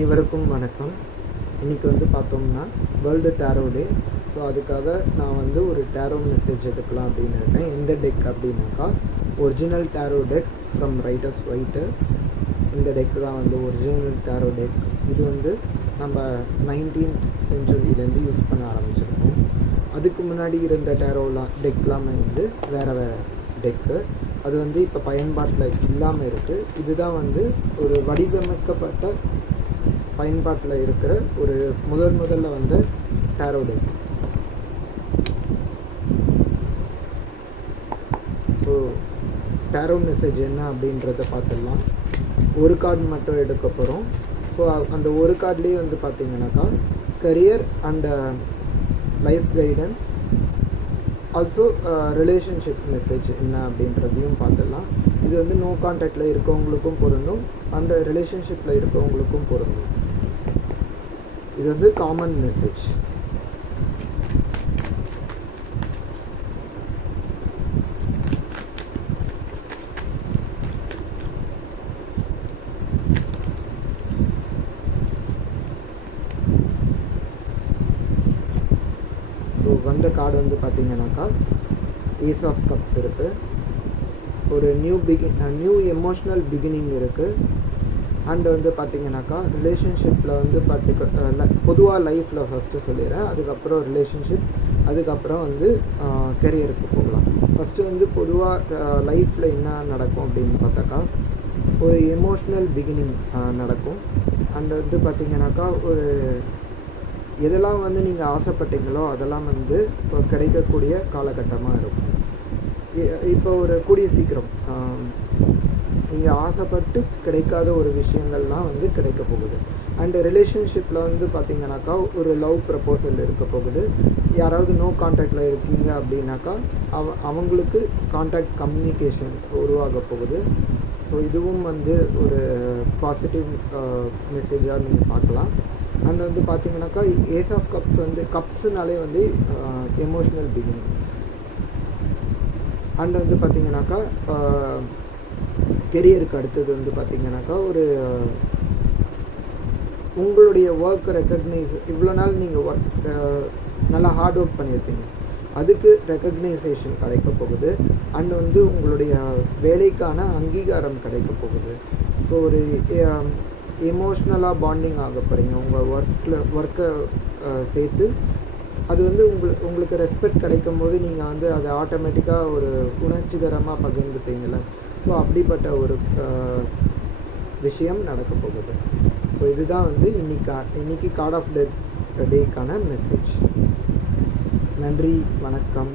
அனைவருக்கும் வணக்கம். இன்றைக்கி பார்த்தோம்னா வேர்ல்டு டேரோ டே. ஸோ அதுக்காக நான் ஒரு டேரோ மெசேஜ் எடுக்கலாம் அப்படின்னு இருக்கேன். எந்த டெக் அப்படின்னாக்கா original tarot deck from Riders Waite. இந்த டெக் தான் ஒரிஜினல் டேரோ டெக். இது நம்ம 19th செஞ்சுரியிலேருந்து யூஸ் பண்ண ஆரம்பிச்சிருக்கோம். அதுக்கு முன்னாடி இருந்த டேரோலாம் டெக்லாமே வேறு வேறு டெக்கு. அது இப்போ பயன்பாட்டில் இல்லாமல் இருக்குது. இதுதான் ஒரு வடிவமைக்கப்பட்ட பயன்பாட்டில் இருக்கிற ஒரு முதல்ல tarot tech. So tarot message என்ன அப்படின்றத பார்த்துடலாம். ஒரு கார்டு மட்டும் எடுக்க போகிறோம். ஸோ அந்த ஒரு கார்ட்லேயே பார்த்தீங்கன்னாக்கா career and life guidance, also relationship message என்ன அப்படின்றதையும் பார்த்துடலாம். இது நோ கான்டாக்டில் இருக்கவங்களுக்கும் பொருந்தும், அந்த ரிலேஷன்ஷிப்பில் இருக்கவங்களுக்கும் பொருந்தும். இது காமன் மெசேஜ். ஸோ வந்த கார்டு பார்த்தீங்கன்னாக்கா ஏஸ் ஆஃப் கப்ஸ் இருக்குது. ஒரு நியூ எமோஷ்னல் பிகினிங் இருக்குது. அண்டு பார்த்தீங்கன்னாக்கா ரிலேஷன்ஷிப்பில் பொதுவாக லைஃப்பில் ஃபஸ்ட்டு சொல்லிடுறேன், அதுக்கப்புறம் ரிலேஷன்ஷிப், அதுக்கப்புறம் கெரியருக்கு போகலாம். ஃபஸ்ட்டு பொதுவாக லைஃப்பில் என்ன நடக்கும் அப்படின்னு பார்த்தாக்கா ஒரு எமோஷ்னல் பிகினிங் நடக்கும். அண்டு பார்த்தீங்கன்னாக்கா ஒரு எதெல்லாம் நீங்கள் ஆசைப்பட்டீங்களோ அதெல்லாம் கிடைக்கக்கூடிய காலகட்டமாக இருக்கும். இப்போ ஒரு கூடிய சீக்கிரம் நீங்கள் ஆசைப்பட்டு கிடைக்காத ஒரு விஷயங்கள்லாம் கிடைக்க போகுது. அண்டு ரிலேஷன்ஷிப்பில் பார்த்தீங்கன்னாக்கா ஒரு லவ் ப்ரப்போசல் இருக்க போகுது. யாராவது நோ கான்டாக்டில் இருக்கீங்க அப்படின்னாக்கா அவங்களுக்கு கான்டாக்ட் கம்யூனிகேஷன் உருவாக போகுது. ஸோ இதுவும் ஒரு பாசிட்டிவ் மெசேஜாக நீங்கள் பார்க்கலாம். அண்ட் பார்த்தீங்கன்னாக்கா ஏஸ் ஆஃப் கப்ஸ் கப்ஸுனாலே எமோஷ்னல் பிகினிங். அண்டு பார்த்தீங்கன்னாக்கா கெரியருக்கு அடுத்தது பார்த்தீங்கன்னாக்கா ஒரு உங்களுடைய ஒர்க் ரெக்கக்னைஸ், இவ்வளோ நாள் நீங்கள் ஒர்க் நல்லா ஹார்ட் ஒர்க் பண்ணியிருப்பீங்க, அதுக்கு ரெக்கக்னைசேஷன் கிடைக்க போகுது. அண்டு உங்களுடைய வேலைக்கான அங்கீகாரம் கிடைக்க போகுது. ஸோ ஒரு எமோஷ்னலாக பாண்டிங் ஆக போகிறீங்க உங்கள் ஒர்க்கை சேர்த்து. அது உங்களுக்கு ரெஸ்பெக்ட் கிடைக்கும் போது நீங்கள் அதை ஆட்டோமேட்டிக்காக ஒரு உணர்ச்சிகரமாக பகிர்ந்துப்பீங்கள. ஸோ அப்படிப்பட்ட ஒரு விஷயம் நடக்க போகுது. ஸோ இதுதான் இன்னைக்கு கார்ட் ஆஃப் டேக்கான மெசேஜ். நன்றி, வணக்கம்.